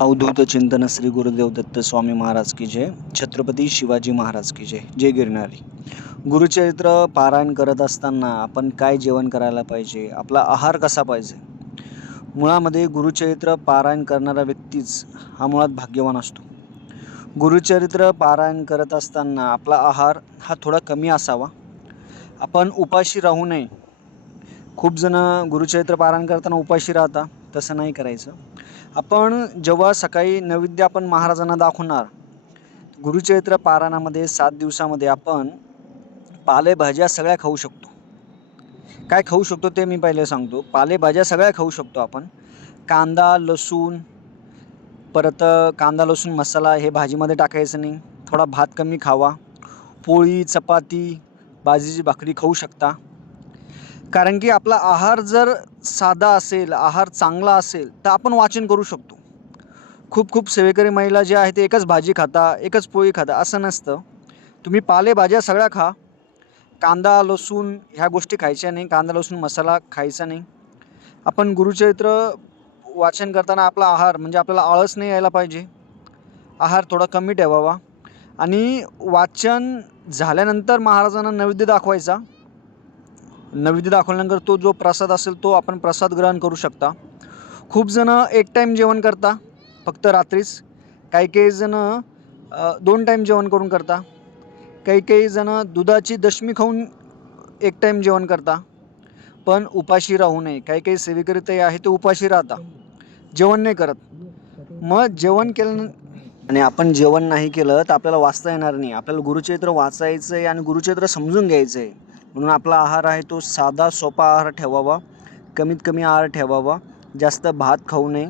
अवधूत चिंतन श्री गुरुदेव दत्त स्वामी महाराज की जय. छत्रपती शिवाजी महाराज की जय. जय गिरणारी गुरुचरित्र पारायण करत असताना आपण काय जेवण करायला पाहिजे? आपला आहार कसा पाहिजे? मुळामध्ये गुरुचरित्र पारायण करणारा व्यक्तीच हा मुळात भाग्यवान असतो. गुरुचरित्र पारायण करत असताना आपला आहार हा थोडा कमी असावा. आपण उपाशी राहू नये. खूप जण गुरुचरित्र पारायण करताना उपाशी राहता. तसं नाही करायचं. आपण जेव्हा सकाळी नैवेद्य आपण महाराजांना दाखवणार गुरुचरित्र पारायणामध्ये सात दिवसामध्ये आपण पालेभाज्या सगळ्या खाऊ शकतो. काय खाऊ शकतो ते मी पहिले सांगतो. पालेभाज्या सगळ्या खाऊ शकतो आपण. कांदा लसूण परत कांदा लसूण मसाला हे भाजीमध्ये टाकायचं नाही. थोडा भात कमी खावा. पोळी चपाती बाजीची भाकरी खाऊ शकता. कारण की आपला आहार जर साधा असेल आहार चांगला असेल तर आपण वाचन करू शकतो. खूप खूप सेवेकरी महिला जे आहे ते एकच भाजी खाता एकच पोळी खाता असं नसतं. तुम्ही पालेभाज्या सगळ्या खा. कांदा लसूण ह्या गोष्टी खायच्या नाही. कांदा लसूण मसाला खायचा नाही. आपण गुरुचरित्र वाचन करताना आपला आहार म्हणजे आपल्याला आळस नाही यायला पाहिजे. आहार थोडा कमी ठेवावा. आणि वाचन झाल्यानंतर महाराजांना नैवेद्य दाखवायचा. नैवेद्य दाखवल्यानंतर तो जो प्रसाद असेल तो आपण प्रसाद ग्रहण करू शकता. खूप जणं एक टाईम जेवण करता फक्त रात्रीच. काही काही जणं दोन टाईम जेवण करून करता. काही काही जणं दुधाची दशमी खाऊन एक टाईम जेवण करता. पण उपाशी राहू नये. काही काही सेवेकरीतही आहे ते उपाशी राहता. जेवण नाही करत. मग जेवण केलं आणि आपण जेवण नाही केलं तर आपल्याला वाचता येणार नाही. आपल्याला गुरुचरित्र वाचायचं आहे आणि गुरुचरित्र समजून घ्यायचं आहे म्हणून आपला आहार आहे तो साधा सोपा आहार ठेवावा. कमीत कमी आहार ठेवावा. जास्त भात खाऊ नये.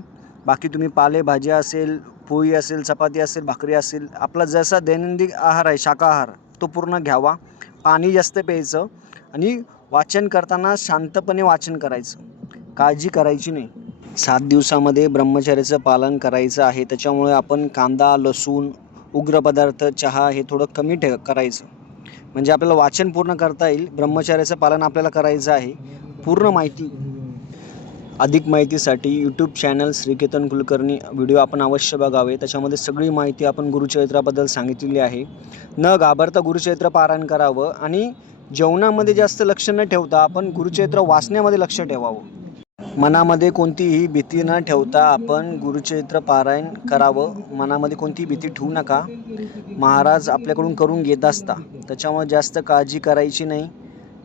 बाकी तुम्ही पालेभाज्या असेल पोळी असेल चपाती असेल भाकरी असेल आपला जसा दैनंदिन आहार आहे शाकाहार तो पूर्ण घ्यावा. पाणी जास्त प्यायचं आणि वाचन करताना शांतपणे वाचन करायचं. काळजी करायची नाही. सात दिवसामध्ये ब्रह्मचर्याचं पालन करायचं आहे. त्याच्यामुळे आपण कांदा लसूण उग्र पदार्थ चहा हे थोडं कमी ठे करायचं. म्हणजे आपल्याला वाचन पूर्ण करता येईल ब्रह्मचर्याचं पालन आपल्याला करायचं आहे. पूर्ण माहिती अधिक माहितीसाठी YouTube channel Shriketan Kulkarni. Video आपण अवश्य बघावे. त्याच्यामध्ये सगळी माहिती आपण गुरुचरित्राबद्दल सांगितलेली आहे. न घाबरता गुरुचरित्र पारायण करावं आणि जेवणामध्ये जास्त लक्ष न ठेवता आपण गुरुचरित्र वाचण्यामध्ये लक्ष ठेवावं. मनामध्ये कोणतीही भीती न ठेवता आपण गुरुचरित्र पारायण करावं. मनामध्ये कोणतीही भीती ठेवू नका. महाराज आपल्याकडून करून घेत असता. त्याच्यामुळे जास्त काळजी करायची नाही.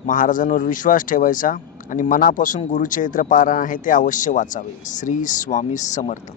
महाराजांवर विश्वास ठेवायचा आणि मनापासून गुरुचरित्र पारायण आहे ते अवश्य वाचावे. श्री स्वामी समर्थ.